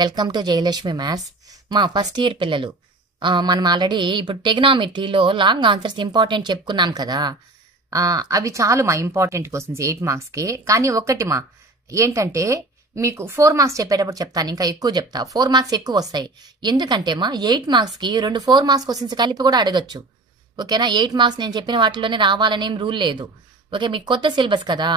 Welcome to Jayalakshmi maths. మా first year పిల్లలు మనం ఆల్రెడీ ఇప్పుడు టెగ్నామెట్రీలో లాంగ్ ఆన్సర్స్ ఇంపార్టెంట్ చెప్పుకున్నాం కదా. అవి చాలు మా ఇంపార్టెంట్ క్వశ్చన్స్ 8 మార్క్స్కి. కానీ ఒకటి మా ఏంటంటే మీకు 4 మార్క్స్ చెప్పేటప్పుడు చెప్తాను, ఇంకా ఎక్కువ చెప్తా. 4 మార్క్స్ ఎక్కువ వస్తాయి. ఎందుకంటే మా 8 మార్క్స్కి 2 4 మార్క్స్ క్వశ్చన్స్ కలిపి కూడా అడగచ్చు. ఓకేనా? 8 మార్క్స్ నేను చెప్పిన వాటిలోనే రావాలనేం రూల్ లేదు. ఓకే, మీకు కొత్త సిలబస్ కదా,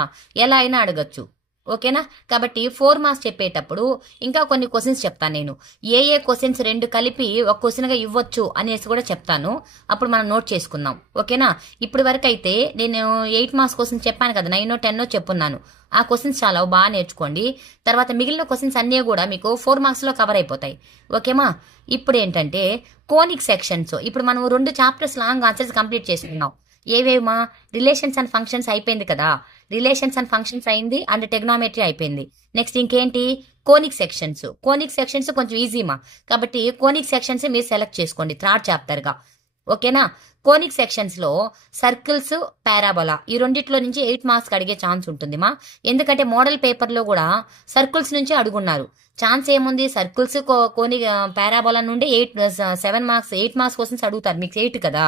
ఎలా అయినా అడగచ్చు. ఓకేనా? కాబట్టి 4 మార్క్స్ చెప్పేటప్పుడు ఇంకా కొన్ని క్వశ్చన్స్ చెప్తాను నేను. ఏ క్వశ్చన్స్ 2 కలిపి ఒక క్వశ్చన్గా ఇవ్వచ్చు అనేసి కూడా చెప్తాను. అప్పుడు మనం నోట్ చేసుకుందాం. ఓకేనా? ఇప్పటి వరకు అయితే నేను 8 మార్క్స్ క్వశ్చన్స్ చెప్పాను కదా, 9 10 చెప్పున్నాను. ఆ క్వశ్చన్స్ చాలా బాగా నేర్చుకోండి. తర్వాత మిగిలిన క్వశ్చన్స్ అన్నీ కూడా మీకు 4 మార్క్స్లో కవర్ అయిపోతాయి. ఓకేమా? ఇప్పుడు ఏంటంటే కోనిక్ సెక్షన్స్. ఇప్పుడు మనం 2 చాప్టర్స్ లాంగ్ ఆన్సర్స్ కంప్లీట్ చేసుకున్నాం. ఏవేమా? రిలేషన్స్ అండ్ ఫంక్షన్స్ అయిపోయింది కదా, రిలేషన్స్ అండ్ ఫంక్షన్స్ అయింది, అండ్ టెగ్నామెట్రీ అయిపోయింది. నెక్స్ట్ ఇంకేంటి? Conic sections. కోనిక్ సెక్షన్స్ కొంచెం ఈజీమా, కాబట్టి కోనిక్ సెక్షన్స్ మీరు సెలెక్ట్ చేసుకోండి 3rd చాప్టర్గా. ఓకేనా? కోనిక్ సెక్షన్స్ లో సర్కిల్స్, పారాబోలా ఈ రెండిట్లో నుంచి 8 మార్క్స్ అడిగే ఛాన్స్ ఉంటుంది మా. ఎందుకంటే మోడల్ పేపర్ లో కూడా సర్కిల్స్ నుంచి అడుగున్నారు. ఛాన్స్ ఏముంది? సర్కిల్స్, కోని, పారాబోలా నుండి 7 మార్క్స్ 8 మార్క్స్ క్వశ్చన్స్ అడుగుతారు. మీకు 8 కదా,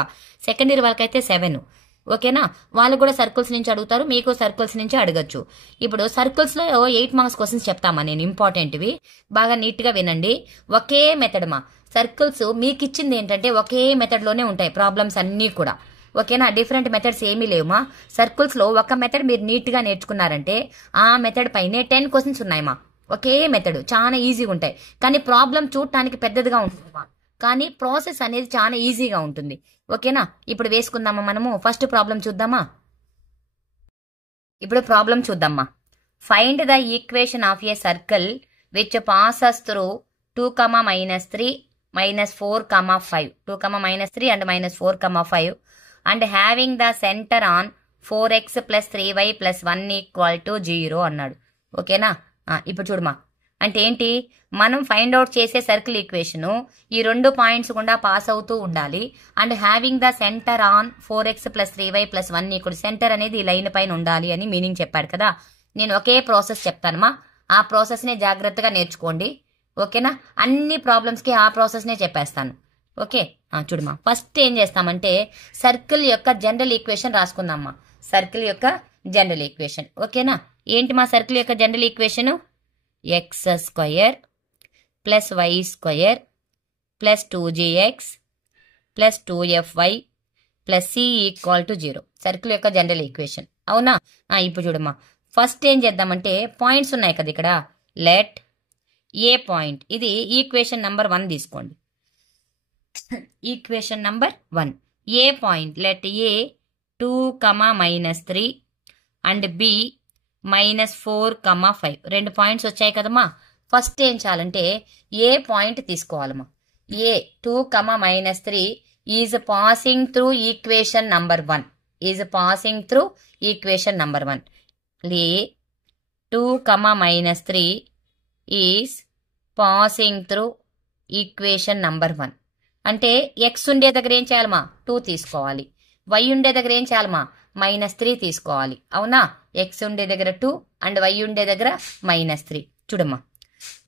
సెకండ్ ఇయర్ వాళ్ళకైతే 7. ఓకేనా? వాళ్ళు కూడా సర్కిల్స్ నుంచి అడుగుతారు, మీకు సర్కిల్స్ నుంచి అడగచ్చు. ఇప్పుడు సర్కిల్స్ లో 8 మార్క్స్ క్వశ్చన్స్ చెప్తామా నేను, ఇంపార్టెంట్వి. బాగా నీట్ గా వినండి. ఒకే మెథడ్ మా. సర్కిల్స్ మీకు ఇచ్చింది ఏంటంటే ఒకే మెథడ్ లోనే ఉంటాయి ప్రాబ్లమ్స్ అన్నీ కూడా. ఓకేనా? డిఫరెంట్ మెథడ్స్ ఏమీ లేవుమా. సర్కిల్స్ లో ఒక మెథడ్ మీరు నీట్ గా నేర్చుకున్నారంటే ఆ మెథడ్ పైనే 10 క్వశ్చన్స్ ఉన్నాయమ్మా. ఒకే మెథడ్, చాలా ఈజీగా ఉంటాయి. కానీ ప్రాబ్లం చూడటానికి పెద్దదిగా ఉంటుందమ్మా, కానీ ప్రాసెస్ అనేది చాలా ఈజీగా ఉంటుంది. ఓకేనా? ఇప్పుడు వేసుకుందామా మనము. ఫస్ట్ ప్రాబ్లం చూద్దామా. ఇప్పుడు ప్రాబ్లం చూద్దామా. Find the equation of a circle which passes through 2, -3, -4, 5. 2, -3 and -4, 5 and having the center on 4x + 3y + 1 = 0 అన్నాడు. ఓకేనా? ఇప్పుడు చూడమా, అంటే ఏంటి? మనం ఫైండ్ అవుట్ చేసే సర్కిల్ ఈక్వేషన్ ఈ 2 పాయింట్స్ గుండా పాస్ అవుతూ ఉండాలి. And having the centre on 4x + 3y + 1 = centre అనేది ఈ లైన్ పైన ఉండాలి అని మీనింగ్ చెప్పాడు కదా. నేను ఒకే ప్రాసెస్ చెప్తానమ్మా, ఆ ప్రాసెస్నే జాగ్రత్తగా నేర్చుకోండి. ఓకేనా? అన్ని ప్రాబ్లమ్స్కి ఆ ప్రాసెస్నే చెప్పేస్తాను. ఓకే, చూడమ్మా. ఫస్ట్ ఏం చేస్తామంటే సర్కిల్ యొక్క జనరల్ ఈక్వేషన్ రాసుకుందామా. సర్కిల్ యొక్క జనరల్ ఈక్వేషన్. ఓకేనా? ఏంటి మా సర్కిల్ యొక్క general equation? x² + y² + 2gx + 2fy + c = 0. Circle యొక్క జనరల్ ఈక్వేషన్. అవునా? ఇప్పుడు చూడమ్మా, ఫస్ట్ ఏం చేద్దామంటే పాయింట్స్ ఉన్నాయి కదా ఇక్కడ. లెట్ ఏ పాయింట్, ఇది ఈక్వేషన్ నెంబర్ 1 తీసుకోండి. Equation number 1, A point. Let A 2, -3 and B -4, 5. 2 points వచ్చాయి కదమ్మా. ఫస్ట్ ఏం చేయాలంటే ఏ పాయింట్ తీసుకోవాలమ్మా. A 2, -3 is passing through equation number 1. Is passing through equation number 1. A 2, -3 is passing through equation number 1. అంటే X ఉండే దగ్గర ఏం చేయాలమ్మా? 2 తీసుకోవాలి. వై ఉండే దగ్గర ఏం చేయాలమ్మా? -3 తీసుకోవాలి. అవునా? ఎక్స్ ఉండే దగ్గర 2 అండ్ వై ఉండే దగ్గర -3. చూడమ్మా,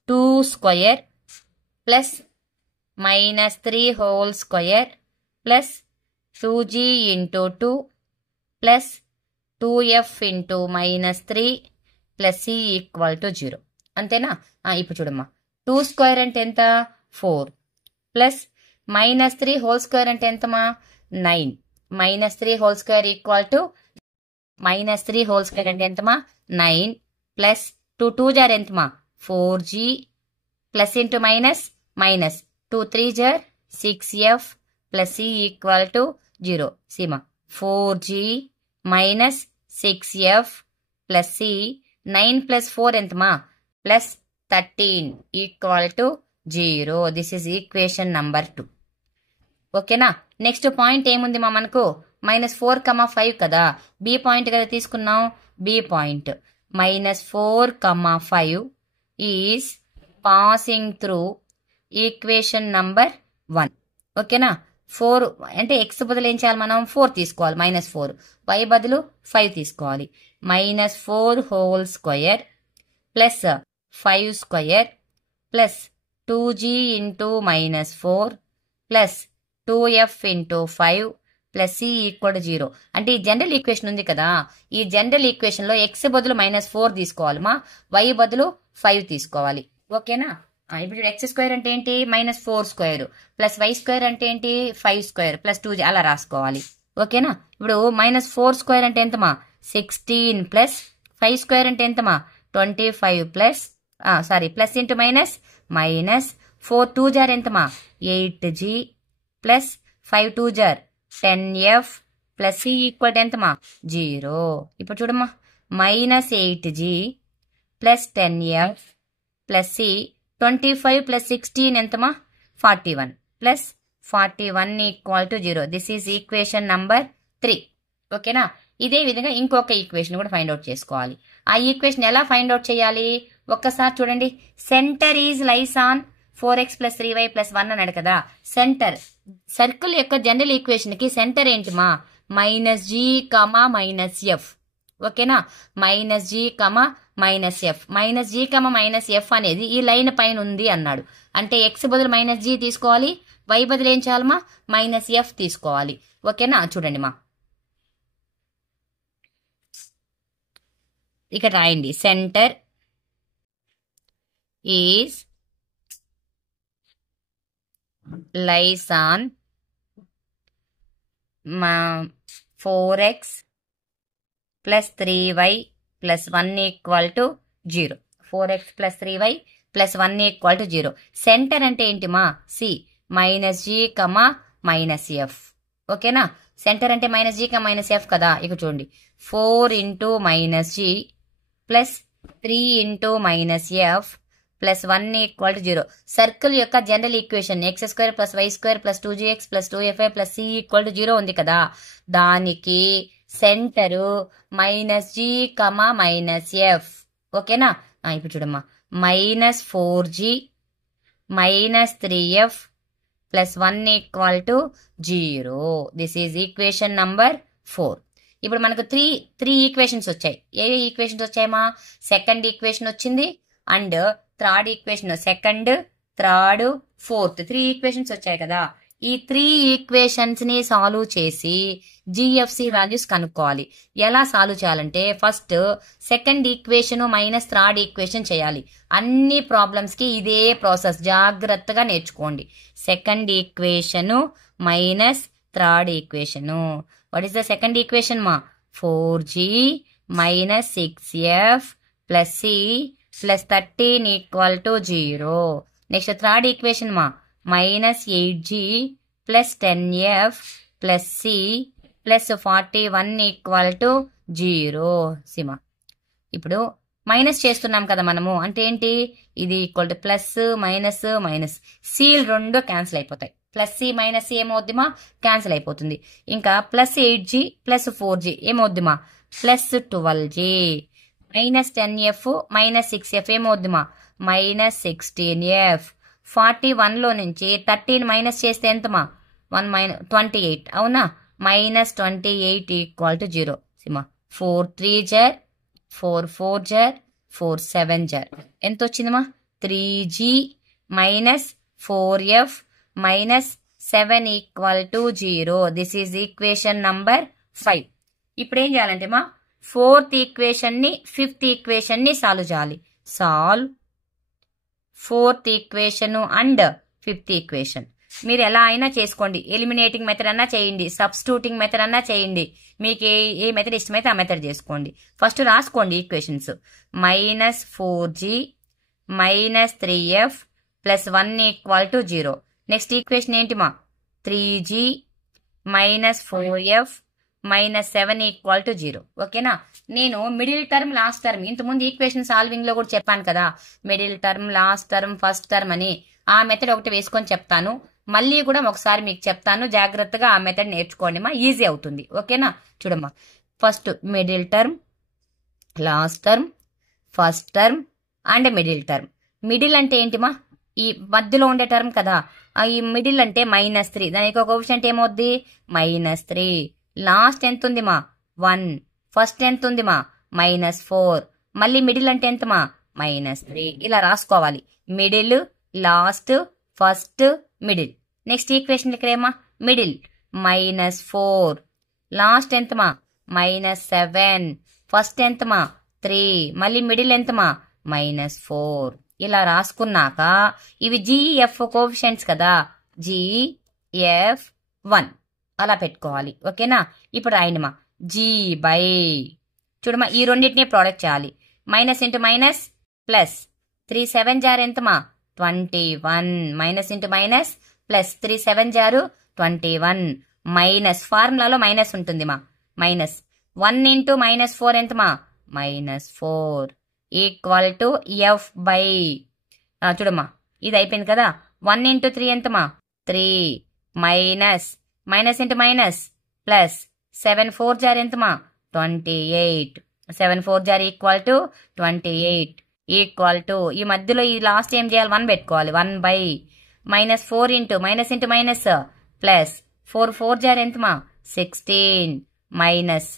2² + -3 whole square + 2g × 2 + 2f × -3 + c = 0. అంతేనా? ఇప్పుడు చూడమ్మా, 2² అంటే ఎంత? 4 + -3 హోల్ స్క్వేర్ అంటే ఎంతమా? 9. -3 హోల్ స్క్వేర్ = -3 హోల్ స్క్వేర్ అంటే ఎంతమా? 9 + 2 2 జార్ ఎంతమా? 4g ప్లస్ ఇంటూ మైనస్ 2 3 జార్ 6f + c = 0. సీమా 4g - 6f + c 9 + 4 ఎంతమా? +13 = 0. This is equation number 2. ఓకేనా? నెక్స్ట్ పాయింట్ ఏముంది మా మనకు? -4, 5 కదా, బి పాయింట్ కదా తీసుకున్నాం. B point -4, 5 is passing through equation number 1. ఓకేనా? 4 అంటే ఎక్స్ బదులు ఏం చేయాలి మనం? 4 తీసుకోవాలి, -4. వై బదులు 5 తీసుకోవాలి. -4 whole square + 5² plus 2g into -4 plus 2f into 5 plus c equal to 0. అంటే ఈ జనరల్ ఈక్వేషన్ ఉంది కదా, ఈ జనరల్ ఈక్వేషన్ లో x బదులు -4 తీసుకోవాలి మా, y బదులు 5 తీసుకోవాలి. ఓకేనా? ఇప్పుడు x స్క్వేర్ అంటే ఏంటి, -4 స్క్వేర్ ప్లస్ y స్క్వేర్ అంటే ఏంటి, 5 స్క్వేర్ ప్లస్ 2g అలా రాసుకోవాలి. ఓకేనా? ఇప్పుడు -4 స్క్వేర్ అంటే ఎంతమా, 16 ప్లస్ 5 స్క్వేర్ అంటే ఎంతమా, 25 ప్లస్ ప్లస్ ఇంటూ మైనస్ 4 2 జార్ ఎంతమా, 8g ప్లస్ 5 2 జార్ 10f plus c equal to ఎంతమా, 0. ఇప్పుడు చూడమ్మా, -8g plus 10f plus c 25 plus 16 ఎంతమా, 41 plus 41 equal to 0. This is equation number 3. ఓకేనా? ఇదే విధంగా ఇంకొక ఈక్వేషన్ కూడా ఫైండ్ అవుట్ చేసుకోవాలి. ఆ ఈక్వేషన్ ఎలా ఫైండ్ అవుట్ చేయాలి ఒక్కసారి చూడండి. Centre is lies on 4x plus 3y plus 1 అన్నాడు కదా. సెంటర్, సర్కిల్ యొక్క జనరల్ ఈక్వేషన్ కి సెంటర్ ఏంటి మా, -g, -f. ఓకేనా? -g, -g, -f అనేది ఈ లైన్ పైన ఉంది అన్నాడు. అంటే x బదులు -g తీసుకోవాలి, y బదులు ఏం చేయాలమ్మా, -f తీసుకోవాలి. ఓకేనా? చూడండి మా, ఇక్కడ రాయండి. Centre is lies on 4x plus 3y plus 1 equal to 0. 4x plus 3y plus 1 equal to 0. Centre అంటే ఏంటి మా, సి -g, -f. ఓకేనా? సెంటర్ అంటే -g, -f కదా. ఇక చూడండి, 4 into -g plus 3 into -f plus 1 equal to 0. Circle యొక్క general equation x square plus y square plus 2gx plus 2fy plus c equal to 0 ఉంది కదా. దానికి సెంటరు -g, -f. ఓకేనా? ఇప్పుడు చూడమ్మా, -4g -3f plus 1 equal to 0. This is equation number 4. ఇప్పుడు మనకు three equations వచ్చాయి. ఏ ఈక్వేషన్స్ వచ్చాయమ్మా, సెకండ్ ఈక్వేషన్ వచ్చింది and third equation, second, third, fourth, 3 equations వచ్చాయి కదా. ఈ 3 ఈక్వేషన్స్ ని సాల్వ్ చేసి జిఎఫ్సి వాల్యూస్ కనుక్కోవాలి. ఎలా సాల్వ్ చేయాలంటే, first second equation minus third equation చేయాలి. అన్ని ప్రాబ్లమ్స్ కి ఇదే ప్రాసెస్, జాగ్రత్తగా నేర్చుకోండి. Second equation minus third equation. What is the second equation మా, 4g minus 6f plus c plus 13 equal to 0. Next third equation మా, -8g plus 10f plus c plus 41 equal to 0. సిమా, ఇప్పుడు minus చేస్తున్నాం కదా మనము, అంటే ఏంటి, ఇది equal to plus minus minus, seal రెండు క్యాన్సిల్ అయిపోతాయి. ప్లస్ సి మైనస్ సి ఏమవుద్దిమా, క్యాన్సిల్ అయిపోతుంది. ఇంకా ప్లస్ 8g ప్లస్ 4g ఏమవుద్దిమా, plus 12g. Minus 10f minus 6f ఏమవుద్దిమా, మైనస్ 16f. 41 లో నుంచి 13 మైనస్ చేస్తే ఎంతమా, 28. అవునా? Minus 28 equal to 0. సిమా, 4 3 జర్ 4 4 జర్ 4 7 జర్ ఎంత వచ్చిందమ్మా, 3g minus 4f minus 7 equal to 0. This is equation number 5. ఇప్పుడు ఏం చేయాలంటే మా, ఫోర్త్ ఈక్వేషన్ ని ఫిఫ్త్ ఈక్వేషన్ ని సాల్వ్ చేయాలి. Solve fourth equation and fifth equation. మీరు ఎలా అయినా చేసుకోండి, ఎలిమినేటింగ్ మెథడ్ అన్నా చేయండి, సబ్స్టిట్యూటింగ్ మెథడ్ అన్నా చేయండి, మీకు ఏ మెథడ్ ఇష్టమైతే ఆ మెథడ్ చేసుకోండి. ఫస్ట్ రాసుకోండి equations. -4g minus 3f plus 1 equal to 0. Next equation ఏంటిమా, 3g minus 4f minus 7 equal to 0. ఓకేనా? నేను మిడిల్ టర్మ్ లాస్ట్ టర్మ్ ఇంతకుముందు ఈక్వేషన్ సాల్వింగ్ లో కూడా చెప్పాను కదా, middle term last term first term అని. ఆ మెథడ్ ఒకటి వేసుకొని చెప్తాను, మళ్ళీ కూడా ఒకసారి మీకు చెప్తాను, జాగ్రత్తగా ఆ మెథడ్ నేర్చుకోండి మా, ఈజీ అవుతుంది. ఓకేనా? చూడమ్మా, first middle term, last term, first term and middle term. Middle అంటే ఏంటిమా, ఈ మధ్యలో ఉండే టర్మ్ కదా. ఈ మిడిల్ అంటే -3, దానికి ఒక కోఎఫిషియంట్ ఏమవుద్ది, -3. లాస్ట్ ఎంత ఉంది మా, 1. ఫస్ట్ ఎంత ఉంది మా, -4. మళ్ళీ మిడిల్ అంటే ఎంత మా, -3 ఇలా రాసుకోవాలి. Middle, last, first, middle. Next equation ఇక్కడ ఏమా మిడిల్ -4, లాస్ట్ ఎంతమా -7, ఫస్ట్ ఎంతమా 3, మళ్ళీ మిడిల్ ఎంతమా -4. ఇలా రాసుకున్నాక ఇవి GF కోఎఫిషియెంట్స్ కదా, GF1 అలా పెట్టుకోవాలి. ఓకేనా? ఇప్పుడు రాయండిమా G/, చూడమా ఈ రెండింటినీ ప్రోడక్ట్ చేయాలి. మైనస్ ఇంటూ మైనస్ ప్లస్, 3 7 జార్ ఎంతమా 21, మైనస్ ఇంటూ మైనస్ ప్లస్, 3 7 జారు 21, మైనస్ ఫార్ములాలో మైనస్ ఉంటుంది మా, మైనస్ 1 ఇంటూ -4 ఎంతమా -4 ఈక్వల్ టు F/, చూడమ్మా ఇది అయిపోయింది కదా. 1 ఇంటూ 3 ఎంతమా 3, మైనస్ ఇంటూ మైనస్ ప్లస్, 7 4 జార్ ఎంతమా 28, 7 4 జార్ ఈక్వల్ టు 28 ఈక్వల్ టు ఈ మధ్యలో ఈ లాస్ట్ ఏం చేయాలి 1 పెట్టుకోవాలి. 1/, -4 ఇంటూ మైనస్ ప్లస్, 4 4 జార్ ఎంతమా 16, మైనస్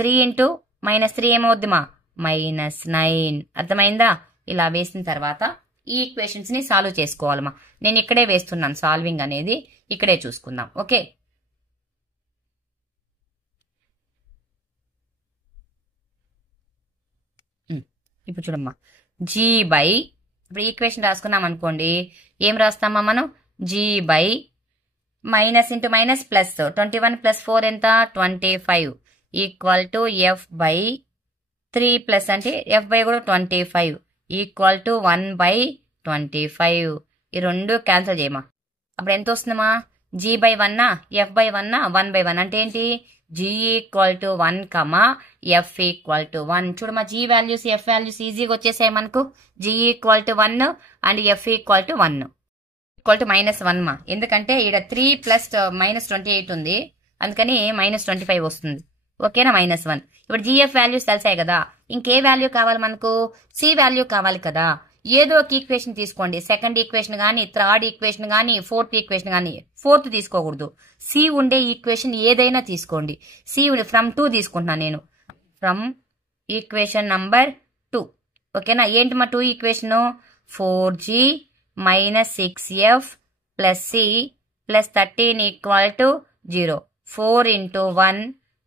3 ఇంటూ -3 ఏమవుద్దిమా -9. అర్థమైందా? ఇలా వేసిన తర్వాత ఈ ఈక్వేషన్స్ ని సాల్వ్ చేసుకోవాలమ్మా. నేను ఇక్కడే వేస్తున్నాను, సాల్వింగ్ అనేది ఇక్కడే చూసుకుందాం. ఓకే, ఇప్పుడు చూడమ్మా G/, ఇప్పుడు ఈక్వేషన్ రాసుకున్నాం అనుకోండి, ఏం రాస్తామా మనం G/, minus into minus plus, 21 + 4 ఎంత 25 ఈక్వల్ టు F/3 ప్లస్ అంటే F/, కూడా 25 ఈక్వల్ టు 1/25. ఈ రెండు క్యాన్సిల్ చేయమా. అప్పుడు ఎంత వస్తుందమ్మా G/1, F/1, 1/1 అంటే ఏంటి G equal to 1, F equal to 1. చూడమ్మా G వాల్యూస్ F వాల్యూస్ ఈజీగా వచ్చేసాయి మనకు. G equal to 1 and F equal to 1 equal to -1 మా, ఎందుకంటే ఇక్కడ 3 ప్లస్ -28 ఉంది, అందుకని -25 వస్తుంది. ఓకేనా, -1. ఇప్పుడు GF వాల్యూస్ తెలిసాయి కదా, ఇంకే వాల్యూ కావాలి మనకు C వాల్యూ కావాలి కదా. ఏదో ఒక ఈక్వేషన్ తీసుకోండి, సెకండ్ ఈక్వేషన్ కానీ, థర్డ్ ఈక్వేషన్ కానీ, ఫోర్త్ ఈక్వేషన్ కానీ. ఫోర్త్ తీసుకోకూడదు, C ఉండే ఈక్వేషన్ ఏదైనా తీసుకోండి. C ఫ్రమ్ 2 తీసుకుంటున్నాను నేను, ఫ్రమ్ ఈక్వేషన్ నంబర్ 2. ఓకేనా, ఏంటి మా 2 equation 4G - 6F + C + 13 equal to 0. 4 into 1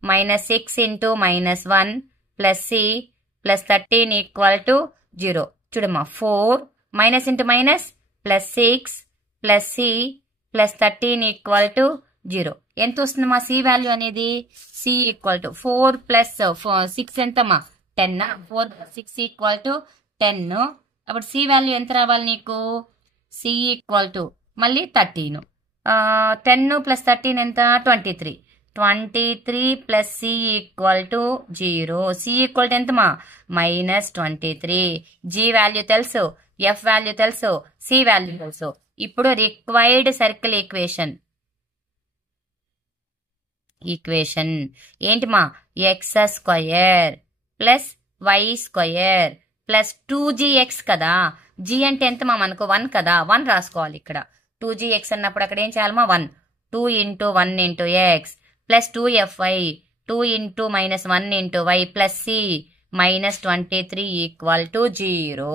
-6 into -1 plus C + 13 equal to 0. చూడమ్మా 4 minus into minus plus 6 plus C + 13 equal to 0. ఎంత వస్తుందమ్మా C వాల్యూ అనేది? C ఈక్వల్ టు 4 + 6 ఎంతమ్మా 10, 4 + 6 ఈక్వల్ టు 10. అప్పుడు C వాల్యూ ఎంత రావాలి నీకు? C ఈక్వల్ టు మళ్ళీ 13, 10 + 13 ఎంత 23, 23 plus C equal to 0. C equal to ఎంతమా -23. G వాల్యూ తెలుసు, F వాల్యూ తెలుసు, C వాల్యూ తెలుసు. ఇప్పుడు రిక్వైర్డ్ సర్కిల్ ఈక్వేషన్ ఏంటిమా x² plus y² plus 2gx కదా. G అంటే ఎంతమా మనకు 1 కదా, 1 రాసుకోవాలి ఇక్కడ. 2gx అన్నప్పుడు అక్కడ ఏం చేయాలమా 1, 2 into 1 into x plus 2fy, 2 into -1 into y plus C -23 equal to 0.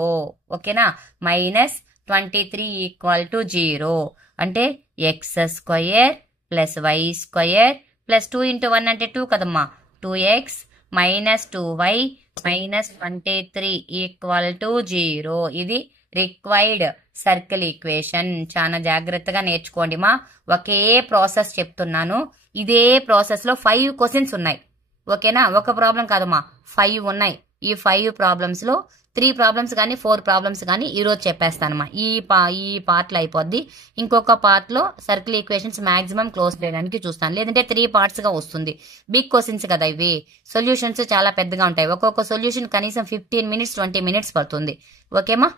ఓకేనా, -23 ఈక్వల్ టు 0 అంటే x² plus y² plus 2 into 1 అంటే 2 కదమ్మా, 2x - 2y -23 ఈక్వల్ టు 0. ఇది రిక్వైర్డ్ సర్కిల్ ఈక్వేషన్. చాలా జాగ్రత్తగా నేర్చుకోండి మా, ఒకే ప్రాసెస్ చెప్తున్నాను. ఇదే ప్రాసెస్ లో 5 క్వశ్చన్స్ ఉన్నాయి. ఓకేనా, ఒక ప్రాబ్లం కాదమ్మా 5 ఉన్నాయి. ఈ 5 ప్రాబ్లమ్స్ లో 3 ప్రాబ్లమ్స్ కానీ 4 ప్రాబ్లమ్స్ కానీ ఈ రోజు చెప్పేస్తానమ్మా. ఈ పార్ట్ లో అయిపోద్ది. ఇంకొక పార్ట్ లో సర్కిల్ ఈక్వేషన్స్ మాక్సిమం క్లోజ్ చేయడానికి చూస్తాను, లేదంటే 3 పార్ట్స్ గా వస్తుంది. బిగ్ క్వశ్చన్స్ కదా ఇవి, సొల్యూషన్స్ చాలా పెద్దగా ఉంటాయి. ఒక్కొక్క సొల్యూషన్ కనీసం 15 మినిట్స్ 20 మినిట్స్ పడుతుంది. ఓకేమా,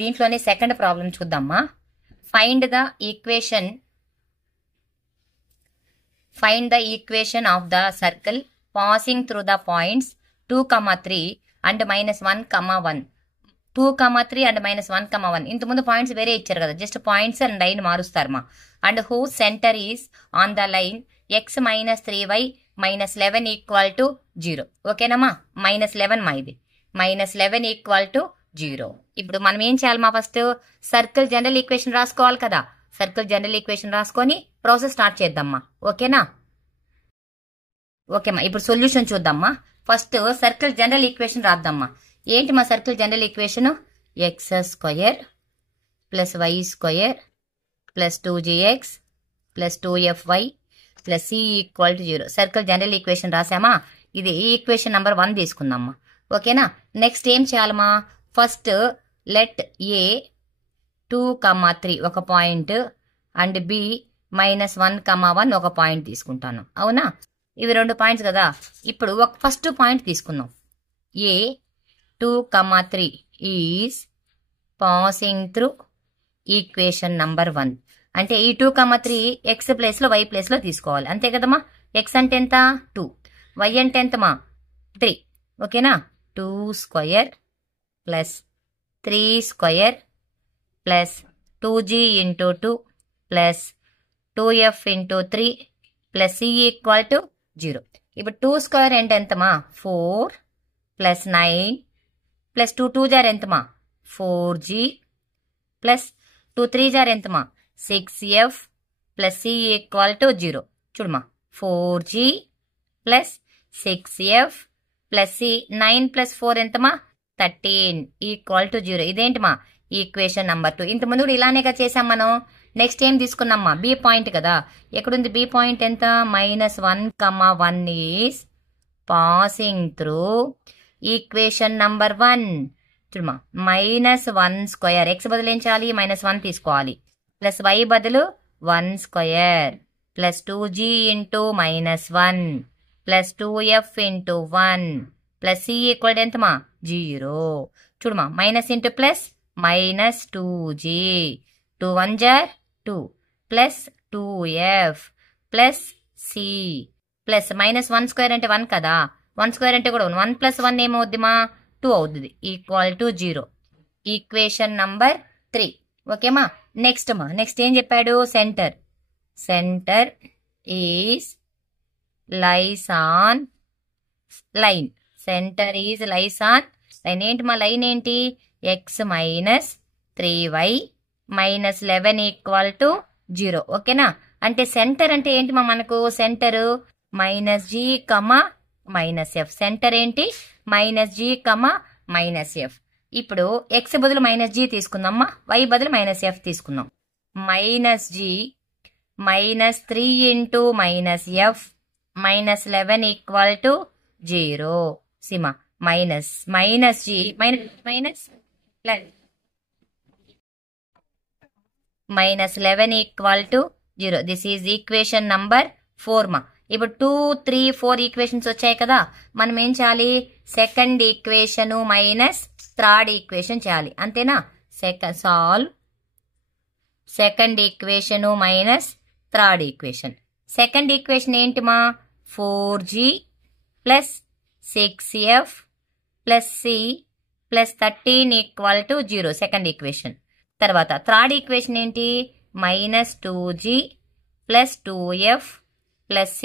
దీంట్లోనే సెకండ్ ప్రాబ్లం చూద్దామా. Find the equation of the circle passing through the points 2, 3 and -1, 1. 2, 3 and -1, 1. ఇంతకుముందు పాయింట్స్ వేరే ఇచ్చారు కదా, జస్ట్ పాయింట్స్ అండ్ లైన్ మారుస్తారమ్మా. And who centre is on the line x - 3y - 11 equal to 0. ఓకేనమ్మా, -11 మా ఇది. -11 ఈక్వల్ టు 0. ఇప్పుడు మనం ఏం చేయాలి మా ఫస్ట్ సర్కిల్ జనరల్ ఈక్వేషన్ రాసుకోవాలి కదా. సర్కిల్ జనరల్ ఈక్వేషన్ రాసుకొని ప్రాసెస్ స్టార్ట్ చేద్దామ్మా. ఓకేనా? ఓకేమ్మా. ఇప్పుడు సొల్యూషన్ చూద్దామ్మా. ఫస్ట్ సర్కిల్ జనరల్ ఈక్వేషన్ రాద్దామ్మా. ఏంటి మా circle general equation? x² + y² + 2gx + 2fy + c = 0. Circle general equation రాసామా? ఇది ఈక్వేషన్ నెంబర్ 1 తీసుకుందామ్మా. ఓకేనా? నెక్స్ట్ ఏం చేయాలమ్మా? ఫస్ట్ లెట్ a 2, 3 ఒక పాయింట్ అండ్ b -1, 1 ఒక పాయింట్ తీసుకుంటాను. అవునా? ఇవి 2 పాయింట్స్ కదా. ఇప్పుడు ఒక ఫస్ట్ పాయింట్ తీసుకుందాం. a 2, 3 is passing through equation number 1. అంటే ఈ 2, 3 x ప్లేస్లో y ప్లేస్లో తీసుకోవాలి. అంతే కదమ్మా. x అంటే ఎంత? 2. y అంటే ఎంతమా? 3. ఓకేనా? 2² + 3² + 2g × 2 + 2f × 3 + c = 0. ఇప్పుడు 2² అంటే ఎంతమా? 4 + 9 + 2 2 జార్ ఎంతమా? 4g + 2 3 జార్ ఎంతమా? 6f + c = 0. చూడమా. 4g + 6f + c 9 + 4 ఎంతమా? 13 = 0. ఇదేంటిమా? Equation number 2. ఇంతకుముందు కూడా ఇలానేగా చేసాం మనం. నెక్స్ట్ ఏం తీసుకున్నామ్మా? బి పాయింట్ కదా. ఎక్కడుంది బి పాయింట్? ఎంత? -1, 1 is passing through equation number 1. చూడమా. -1² x బదులు ఏం చేయాలి? -1 తీసుకోవాలి. ప్లస్ y బదులు 1² + 2g × -1 + 2f × 1 + c = ఎంతమా? 0. చూడమా. మైనస్ ఇంటూ ప్లస్ -2g 2 1 జార్ 2 + 2f + c ప్లస్ -1² అంటే 1 కదా. 1² అంటే కూడా 1 + 1 ఏమవుద్దిమా? 2 అవుతుంది. = 0. Equation number 3. ఓకేమా. నెక్స్ట్ ఏం చెప్పాడు? Centre is lies on line. Centre is lies on line. ఏంటి మా లైన్ ఏంటి? x - 3y -11 = 0. ఓకేనా? అంటే సెంటర్ అంటే ఏంటి మా? మనకు సెంటర్ -g, -f. సెంటర్ ఏంటి? -g, -f. ఇప్పుడు x బదులు -g తీసుకుందామా. y బదులు -f తీసుకుందాం. -g -3 × -f -11 = 0. సిమా. -g -11 = 0. This is equation number 4 మా. ఇప్పుడు 2, 3, 4 ఈక్వేషన్స్ వచ్చాయి కదా. మనం ఏం చేయాలి? Second equation minus third equation చేయాలి. అంతేనా? Solve second equation minus third equation. Second equation ఏంటిమా? 4g + 6f + c + 13 = 0. Second equation. తర్వాత థర్డ్ ఈక్వేషన్ ఏంటి? -2g + 2f + c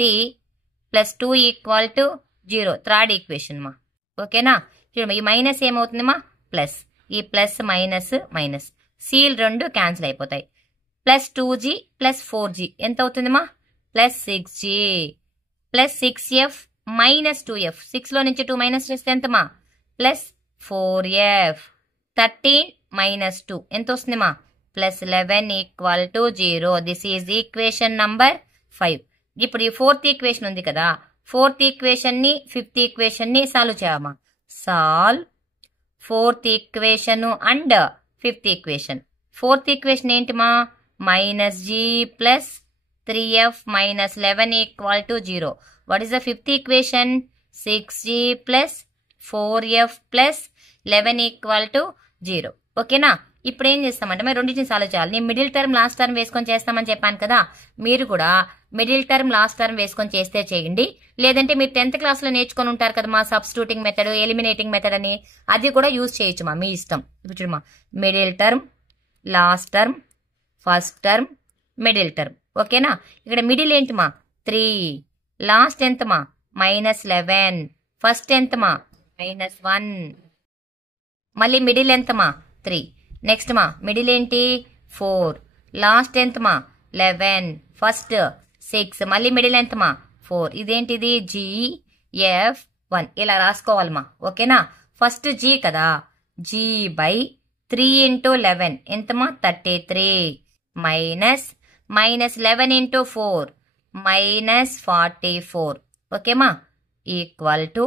+ 2 = 0. Third equation మా. ఓకేనా? చూడమ్మా. ఈ మైనస్ ఏమవుతుందిమా? ప్లస్. ఈ ప్లస్ మైనస్ సీల్ 2 క్యాన్సిల్ అయిపోతాయి. +2g + 4g ఎంత అవుతుందిమా? +6g + 6f - 2f. 6లో నుంచి 2 మైనస్ చేస్తే ఎంతమా? +4f 13 - 2 ఎంత వస్తుందిమా? +11 = 0. This is equation number 5. ఇప్పుడు ఈ ఫోర్త్ ఈక్వేషన్ ఉంది కదా. ఫోర్త్ ఈక్వేషన్ ని ఫిఫ్త్ ఈక్వేషన్ ని సాల్వ్ చేయమా. Solve fourth equation and fifth equation. Fourth equation ఏంటిమా? -g + 3f -11 = 0. What is the fifth equation? 6g + 4f + 11 = 0. ఓకేనా? ఇప్పుడు ఏం చేస్తామంటే మరి రెండింటిని సాల్వ్ చేయాలి. నేను మిడిల్ టర్మ్ లాస్ట్ టర్మ్ వేసుకొని చేస్తామని చెప్పాను కదా. మీరు కూడా మిడిల్ టర్మ్ లాస్ట్ టర్మ్ వేసుకొని చేస్తే చేయండి. లేదంటే మీరు 10th క్లాస్లో నేర్చుకొని ఉంటారు కదా మా సబ్స్టిట్యూటింగ్ మెథడ్, ఎలిమినేటింగ్ మెథడ్ అని. అది కూడా యూజ్ చేయొచ్చు మా, మీ ఇష్టం. ఇప్పుడు చూడమా. Middle term, last term, first term, middle term. ఓకేనా? ఇక్కడ మిడిల్ ఏంటిమా? 3. లాస్ట్ ఎంతమా? -11. ఫస్ట్ ఎంతమా? -1. మళ్ళీ మిడిల్ ఎంతమా 3. నెక్స్ట్ మా మిడిల్ ఏంటి 4. లాస్ట్ ఎంతమా 11. ఫస్ట్ 6. మళ్ళీ మిడిల్ ఎంతమా 4. ఇదేంటిది GF1 ఇలా రాసుకోవాలమ్మా. ఓకేనా? ఫస్ట్ G కదా, G/3 × 11 ఎంతమా 33 మైనస్ 11 × 4 -44. ఓకేమా? Equal to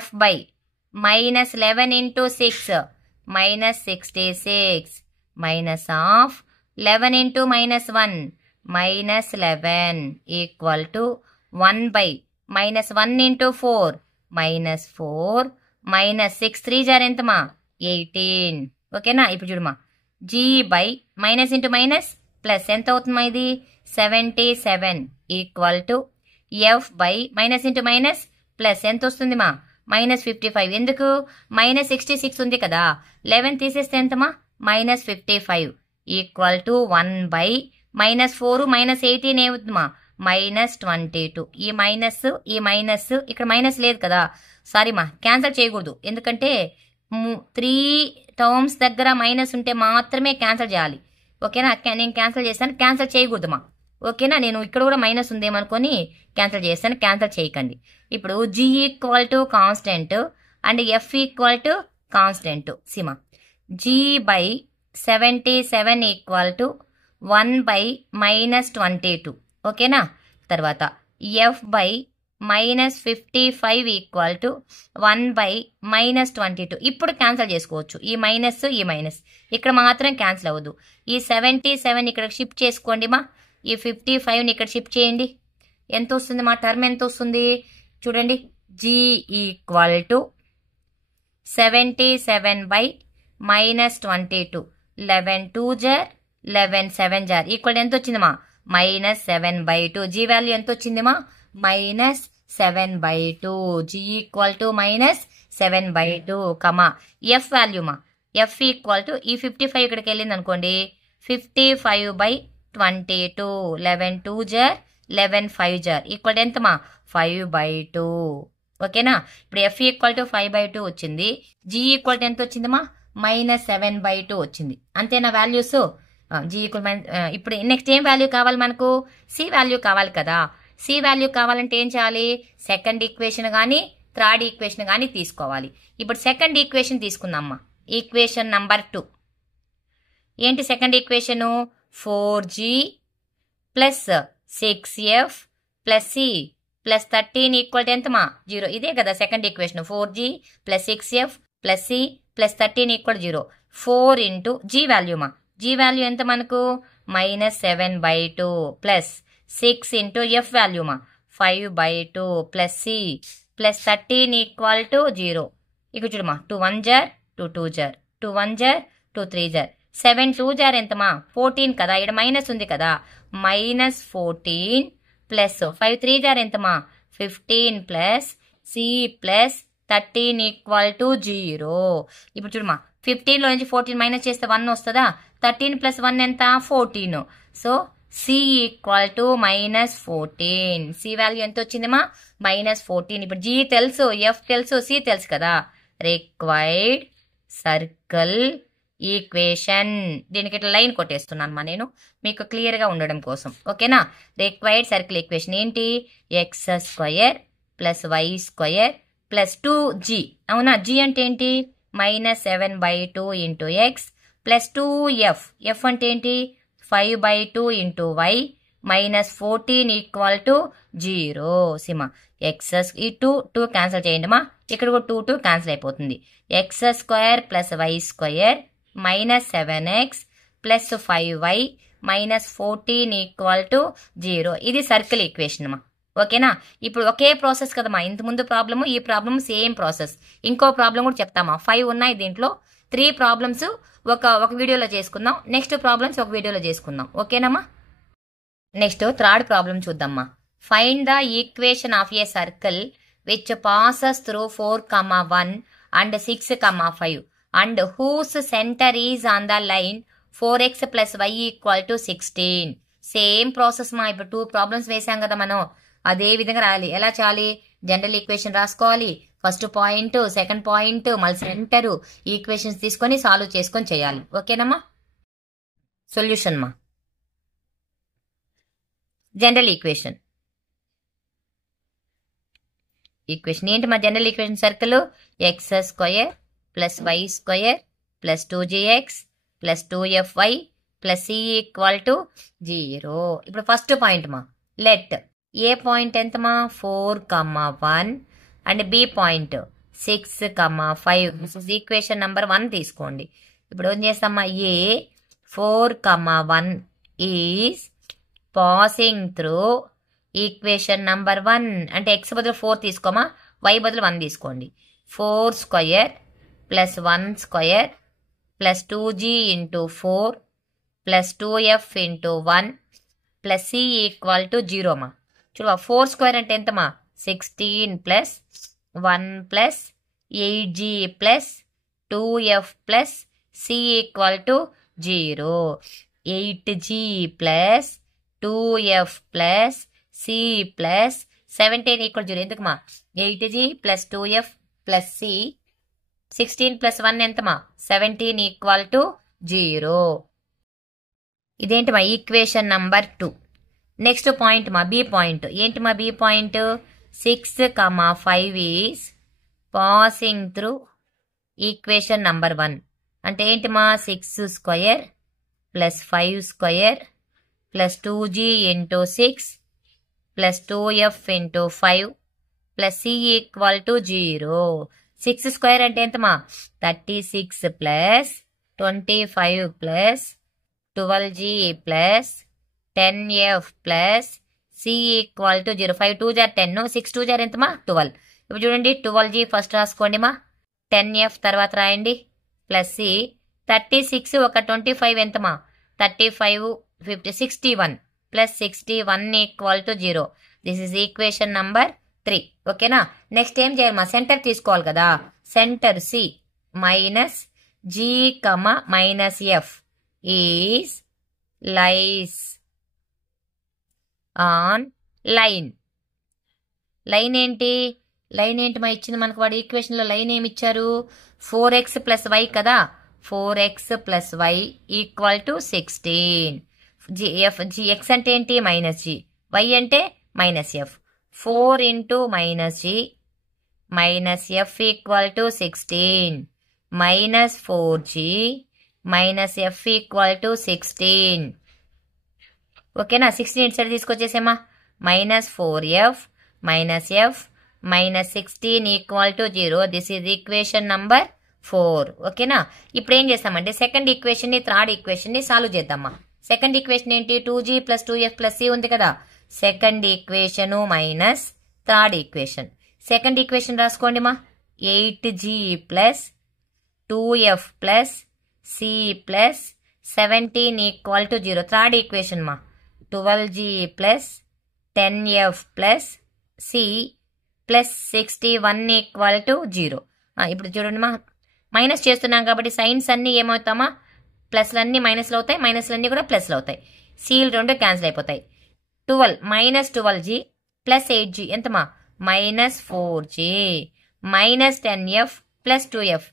F/-11 × 6 -66 minus of 11 × -1 -11 equal to 1/-1 × 4 -4 -6 3 జార్ ఎంతమా 18. ఓకేనా? ఇప్పుడు చూడమా G/- × ప్లస్ ఎంత అవుతుందమ్మా ఇది 77 ఈక్వల్ టు F/- ప్లస్ ఎంత వస్తుంది మా -55. ఎందుకు -66 ఉంది కదా, 11 తీసేస్తే ఎంతమా -55 ఈక్వల్ టు 1/-4 -18 ఏమవుతుందమ్మా -22. ఈ మైనస్ ఇక్కడ మైనస్ లేదు కదా, సారీ మా క్యాన్సిల్ చేయకూడదు. ఎందుకంటే 3 టర్మ్స్ దగ్గర మైనస్ ఉంటే మాత్రమే క్యాన్సిల్ చేయాలి. ఓకేనా? నేను క్యాన్సిల్ చేస్తాను, క్యాన్సిల్ చేయకూడదుమా. ఓకేనా? నేను ఇక్కడ కూడా మైనస్ ఉందేమనుకొని క్యాన్సిల్ చేస్తాను, క్యాన్సిల్ చేయకండి. ఇప్పుడు G equal to constant and F equal to constant. సిమా G/77 ఈక్వల్ టు 1/-22. ఓకేనా? తర్వాత F/-55 ఈక్వల్ టు 1/-22. ఇప్పుడు క్యాన్సిల్ చేసుకోవచ్చు. ఈ మైనస్ ఇక్కడ మాత్రం క్యాన్సిల్ అవ్వదు. ఈ 77 ఇక్కడ షిఫ్ట్ చేసుకోండి మా. ఈ 55ని ఇక్కడ షిఫ్ట్ చేయండి. ఎంత వస్తుంది మా టర్మ్ ఎంత వస్తుంది చూడండి. G equal to 77/-22. 11 2 జార్ 11 7 జార్ ఈక్వల్ ఎంత వచ్చిందమ్మా -7/2. G వాల్యూ ఎంత వచ్చిందమ్మా -7/2. G equal to -7/2 comma F value మా F ఈక్వల్ టు ఈ 55 ఇక్కడికి వెళ్ళింది అనుకోండి 55/22. 11 2 జార్ 11 5 జార్ ఈక్వల్ ఎంతమా 5/2. ఓకేనా? ఇప్పుడు F ఈక్వల్ టు 5/2 వచ్చింది. G ఈక్వల్ టు ఎంత వచ్చిందమ్మా -7/2 వచ్చింది. అంతేనా వాల్యూస్? G ఈక్వల్ ఇప్పుడు నెక్స్ట్ ఏం వాల్యూ కావాలి మనకు? C వాల్యూ కావాలి కదా. C వాల్యూ కావాలంటే ఏం చేయాలి? సెకండ్ ఈక్వేషన్ కానీ థర్డ్ ఈక్వేషన్ కానీ తీసుకోవాలి. ఇప్పుడు సెకండ్ ఈక్వేషన్ తీసుకుందామమ్మా. ఈక్వేషన్ నంబర్ 2 ఏంటి? Second equation 4G + 6F + C + 13 equal to ఎంతమా 0. ఇదే కదా second equation. 4G + 6F + C + 13 equal 0. 4 × G value మా. G వాల్యూ ఎంత మనకు -7/2 ప్లస్ 6 × F వాల్యూ మా 5/2 plus C plus 13 equal to 0. ఇక చూడమా 2 1 జార్ 2 2 జార్ 2 1 జార్ 2 3 జార్ 7 2 జార్ ఎంతమా 14 కదా, ఇక్కడ మైనస్ ఉంది కదా, -14 ప్లస్ 5 3 జార్ ఎంతమా 15 plus C plus 13 equal to 0. ఇప్పుడు చూడమా 15లో నుంచి 14 మైనస్ చేస్తే 1 వస్తుందా? 13 + 1 ఎంత 14. So C equal to -14. C value ఎంత వచ్చిందమ్మా -14. ఇప్పుడు G తెలుసు, F తెలుసు, C తెలుసు కదా. Required circle equation. దీనికి ఇట్లా లైన్ కొట్టేస్తున్నాను నేను మీకు క్లియర్గా ఉండడం కోసం. ఓకేనా? రిక్వైర్డ్ సర్కిల్ ఈక్వేషన్ ఏంటి? x² + y² + 2g. అవునా? G అంటే ఏంటి? -7/2 × x + 2f. F అంటే ఏంటి? 5/2 × y -14 ఈక్వల్ టు 0. సిమా ఈ 2 క్యాన్సిల్ చేయండి మా. ఇక్కడ కూడా 2 క్యాన్సిల్ అయిపోతుంది. x² + y² -7x + 5y -14 equal to 0. ఇది సర్కిల్ ఈక్వేషన్ మా. ఓకేనా? ఇప్పుడు ఒకే ప్రాసెస్ కదమ్మా. ఇంతకుముందు ప్రాబ్లము ఈ ప్రాబ్లమ్ సేమ్ ప్రాసెస్. ఇంకో ప్రాబ్లం కూడా చెప్తామా. 5 ఉన్నాయి దీంట్లో. 3 ప్రాబ్లమ్స్ ఒక వీడియోలో చేసుకుందాం. నెక్స్ట్ ప్రాబ్లమ్స్ ఒక వీడియోలో చేసుకుందాం. ఓకేనమ్మా? నెక్స్ట్ థర్డ్ ప్రాబ్లం చూద్దామా. Find the equation of a circle which passes through 4, 1 and 6, 5 and whose center is on the line 4x + y = 16. Same process మా. ఇప్పుడు 2 ప్రాబ్లమ్స్ వేసాం కదా మనం, అదే విధంగా రాయాలి. ఎలా చేయాలి? జనరల్ ఈక్వేషన్ రాసుకోవాలి. ఫస్ట్ పాయింట్, సెకండ్ పాయింట్, మళ్ళీ సెంటర్ ఈక్వేషన్స్ తీసుకొని సాల్వ్ చేసుకొని చేయాలి. ఓకేనమ్మా? సొల్యూషన్ మా జనరల్ ఈక్వేషన్ ఏంటి మా general equation circle? X square plus y square plus 2gx plus 2fy plus C equal to 0. ఇప్పుడు ఫస్ట్ పాయింట్ మా లెట్ ఏ పాయింట్ ఎంత మా 4,1 and B point 6,5. This is equation number 1 తీసుకోండి. ఇప్పుడు ఏం చేస్తామా? A 4,1 is passing through equation number 1 అంటే X బదులు 4 తీసుకోమా, వై బదులు 1 తీసుకోండి. 4 square plus 1 square plus 2g into 4 plus 2f into 1 plus C equal to 0 మా. చూడ 4 స్క్వేర్ అంటే ఎంతమా? 16 plus 1 plus 8g plus 2f plus C equal to 0. 8g plus 2f plus C plus 17 equal 0. ఎందుకుమా? 8g plus 2f plus C 16 plus 1 ఎంతమా? 17 equal to 0. ఇదేంటి మా equation number 2. Next point మా B point ఏంటి మా? B point 6,5 is passing through equation number 1 అంటే ఏంటి మా? 6 square plus 5 square plus 2g into 6 plus 2f into 5 plus C equal to 0. 6 square అంటే ఎంతమా? 36 plus 25 plus 12g plus 10f plus C equal to 0. 5 2 జార్ 10, 6 2 జార్ ఎంతమా? 12. ఇప్పుడు చూడండి 12g ఫస్ట్ రాసుకోండి మా, 10f తర్వాత రాయండి ప్లస్ సి 36 ఒక 25 ఎంతమా? 35 50 61 plus 61 equal to 0. This is equation number 3. ఓకేనా? నెక్స్ట్ ఏం చేయాలి మా? సెంటర్ తీసుకోవాలి కదా. Centre C minus G minus F is lies on line. Line ఏంటి? లైన్ ఏంటి మా ఇచ్చింది మనకు? వాడు ఈక్వేషన్లో లైన్ ఏమి ఇచ్చారు? 4x ప్లస్ వై కదా. 4x plus y equal to 16. X అంటే ఏంటి? Minus g. వై అంటే minus f. 4 into minus G minus f equal to 16 minus 4g minus f equal to 16. ఓకేనా? 16 ఇటు సైడ్ తీసుకొచ్చేసేమా. Minus 4f minus f minus 16 equal to 0. This is equation number 4. ఓకేనా? ఇప్పుడు ఏం చేస్తామంటే సెకండ్ ఈక్వేషన్ని, third ఈక్వేషన్ని సాల్వ్ చేద్దామా. సెకండ్ ఈక్వేషన్ ఏంటి? 2g plus 2f plus C ఉంది కదా. Second equation minus third equation. Second equation రాసుకోండి మా. 8g plus 2f plus C plus 17 equal to 0. Third equation మా 12g plus 10f plus C plus 61 equal to 0. ఇప్పుడు చూడండి మా, minus చేస్తున్నాం కాబట్టి సైన్స్ అన్నీ ఏమవుతామా? ప్లస్లన్నీ మైనస్లు అవుతాయి, మైనస్లన్నీ కూడా ప్లస్లు అవుతాయి. సీలు 2 క్యాన్సిల్ అయిపోతాయి. 12 మైనస్ 12g ప్లస్ 8g ఎంతమా? Minus 4g minus 10f plus 2f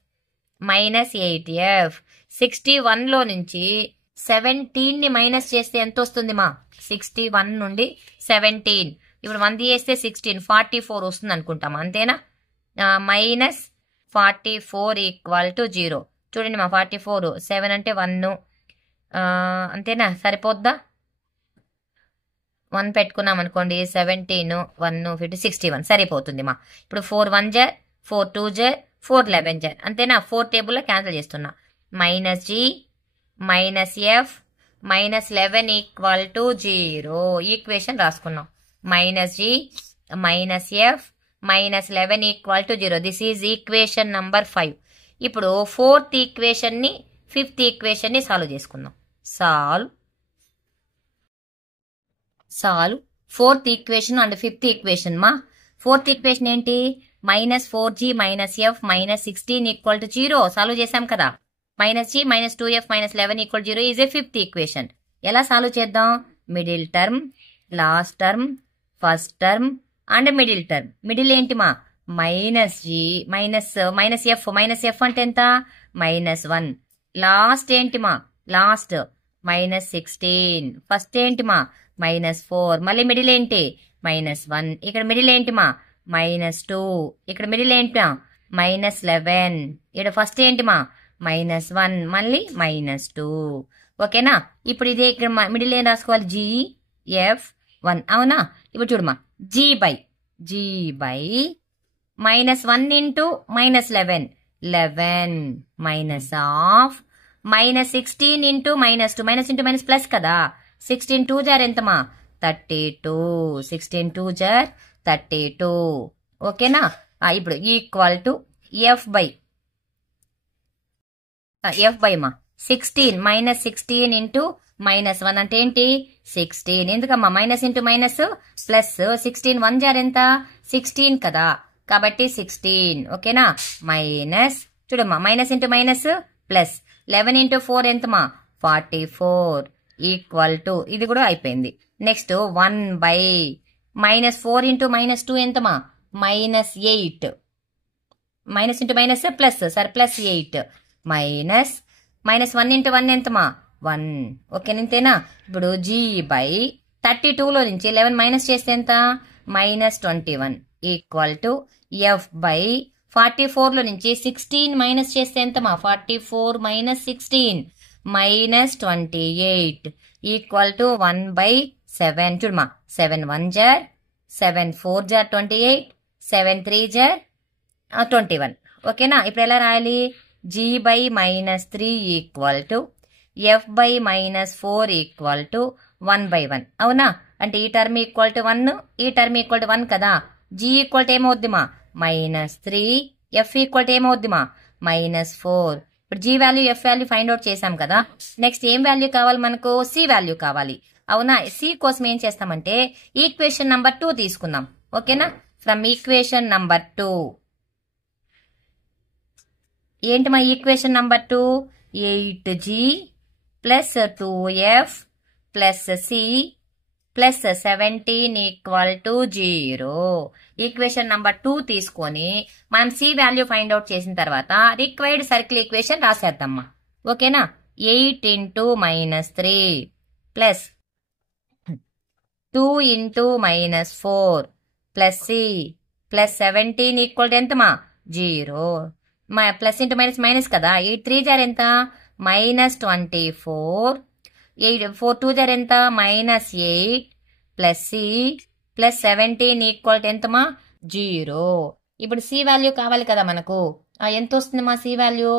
minus 8f. 61లో నుంచి 17ని మైనస్ చేస్తే ఎంత వస్తుంది మా? 61 నుండి 17 ఇప్పుడు 1 చేస్తే 16 44 వస్తుంది అనుకుంటామా, అంతేనా? Minus 44 equal to 0. చూడండి మా 44 7 అంటే 1 అంతేనా? సరిపోద్దా? 1 పెట్టుకున్నాం అనుకోండి. 17 1 50 61 సరిపోతుంది మా. ఇప్పుడు 4 1 జర్ 4 2 జర్ 4 11 జర్ అంతేనా? 4 టేబుల్లో క్యాన్సిల్ చేస్తున్నా. Minus G minus f minus 11 equal to 0. Equation రాసుకున్నాం. Minus G minus f minus 11 equal to 0. This is equation number 5. ఇప్పుడు ఫోర్త్ ఈక్వేషన్ని, ఫిఫ్త్ ఈక్వేషన్ని సాల్వ్ చేసుకుందాం. Solve fourth equation and fifth equation మా. ఫోర్త్ ఈక్వేషన్ ఏంటి? Minus 4g minus f minus 16 equal to 0 solve చేసాం కదా. Minus G minus 2f minus 11 equal 0 is a fifth equation. ఎలా solve చేద్దాం? Middle term, last term, first term and middle term. Middle ఏంటి మా? Minus G minus F అంటే ఎంత -1. Last ఏంటి మా లాస్ట్ -16. ఫస్ట్ ఏంటి మా -4. మళ్ళీ మిడిల్ ఏంటి -1. ఇక్కడ మిడిల్ ఏంటి మా -2. ఇక్కడ మిడిల్ ఏంటి -11. ఇక్కడ ఫస్ట్ ఏంటి మా -1 మళ్ళీ -2. ఓకేనా. ఇప్పుడు ఇదే ఇక్కడ మిడిల్ ఏం రాసుకోవాలి GF1 అవునా. ఇప్పుడు చూడమా g by -1 into -11 11 minus of -16 into -2 minus into minus plus కదా. 16 2 జార్ ఎంతమా 32. 16 2 జార్ 32. ఓకేనా. ఇప్పుడు ఈక్వల్ టు ఎఫ్ బై మా 16 -16 ఇంటూ -1 అంటే ఏంటి 16. ఎందుకమ్మా మైనస్ ఇంటూ మైనస్ ప్లస్ 16 1 జార్ ఎంత 16 కదా, కాబట్టి 16. ఓకేనా. మైనస్ చూడమ్మా minus into minus plus 11 into 4 ఎంతమా 44 ఈక్వల్ టు ఇది కూడా అయిపోయింది. నెక్స్ట్ 1 బై -4 ఇంటూ -2 ఎంతమా -8. Minus into minus plus plus 8 -1 into 1 ఎంతమా 1. ఓకే ఇంతేనా. ఇప్పుడు జీ బై 32లో నుంచి 11 మైనస్ చేస్తే ఎంత -21 ఈక్వల్ టు ఎఫ్ బై 44లో నుంచి 16 మైనస్ చేస్తే ఎంతమా 44 -16 -28 ఈక్వల్ టు 1/7. చూడమా 7 1 జార్ 7 4 జార్ 28 7 3 జార్ 21. ఓకేనా. ఇప్పుడు ఎలా రాయాలి g by -3 equal to f by -4 equal to 1/1 అవునా. అంటే ఈ టర్మ్ ఈక్వల్ టు 1 ఈ టర్మ్ ఈక్వల్ టు 1 కదా. జీ ఈక్వల్ టు ఏమవుద్దిమా -3 ఎఫ్ ఈక్వల్ టు ఏమవుద్దిమా -4. ఇప్పుడు g value f value find out చేసాం కదా. నెక్స్ట్ ఏం వాల్యూ కావాలి మనకు సి వాల్యూ కావాలి అవునా. సి కోసం ఏం చేస్తామంటే ఈక్వేషన్ నంబర్ 2 తీసుకుందాం. ఓకేనా. ఫ్రమ్ ఈక్వేషన్ నంబర్ 2 ఏంటి మా equation number 2 8g plus 2f plus C plus 17 equal to 0. Equation number 2 తీసుకొని మనం సి వాల్యూ ఫైండ్ అవుట్ చేసిన తర్వాత రిక్వైర్డ్ సర్కిల్ ఈక్వేషన్ రాసేద్దామా. ఓకేనా. 8 ఇంటూ -3 plus 2 into -4 plus C plus 17 equal to ఎంతమా 0. ప్లస్ ఇంటూ మైనస్ మైనస్ కదా. 8 3 జార్ ఎంత -24 4 2 జార్ ఎంత -8 plus C plus 17 equal to ఎంతమా 0. ఇప్పుడు సి వాల్యూ కావాలి కదా మనకు. ఎంత వస్తుంది మా c value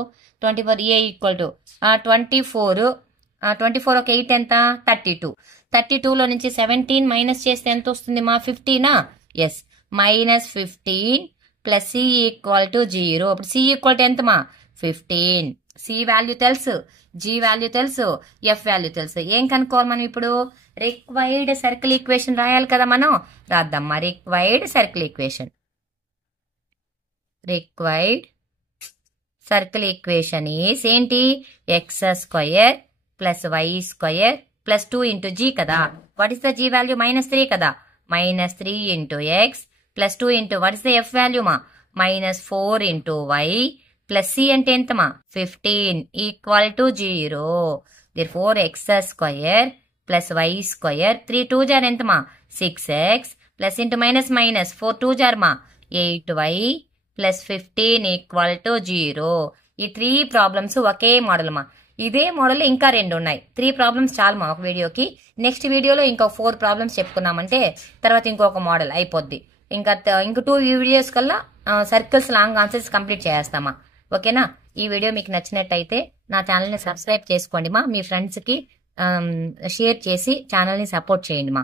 24. A equal to 24 ఒక 8 ఎంత 32. 32లో నుంచి 17 మైనస్ చేస్తే ఎంత వస్తుంది మా 15. ఎస్ -15 ప్లస్ సి ఈక్వల్ టు 0. ఇప్పుడు సి ఈక్వల్ టు ఎంతమా 15. సి వాల్యూ తెలుసు, జీ వాల్యూ తెలుసు, ఎఫ్ వాల్యూ తెలుసు. ఏం కనుక్కోవాలి మనం ఇప్పుడు రిక్వైర్డ్ సర్కిల్ ఈక్వేషన్ రాయాలి కదా మనం. రాద్దామా required circle equation. Required circle equation is ఏంటి x² plus y² plus 2 into g కదా. What is the g value -3 కదా. -3 into x plus 2 into what is the f value మా -4 ఇంటూ వై ప్లస్ సి అంటే ఎంతమా 15 equal to 0. therefore x² plus y² 3 2 జార్ ఎంతమా 6x plus into minus 4 2 జార్ మా 8y plus 15 equal to 0. ఈ 3 problems ఒకే model మా. ఇదే మోడల్ ఇంకా 2 ఉన్నాయి. 3 ప్రాబ్లమ్స్ చాలు మా ఒక వీడియోకి. నెక్స్ట్ వీడియోలో ఇంకో 4 ప్రాబ్లమ్స్ చెప్పుకున్నామంటే తర్వాత ఇంకొక మోడల్ అయిపోద్ది. ఇంక 2 వీడియోస్ కల్లా సర్కిల్స్ లాంగ్ ఆన్సర్స్ కంప్లీట్ చేస్తామా. ఓకేనా. ఈ వీడియో మీకు నచ్చినట్టయితే నా ఛానల్ని సబ్స్క్రైబ్ చేసుకోండి మా. మీ ఫ్రెండ్స్కి షేర్ చేసి ఛానల్ని సపోర్ట్ చేయండి మా.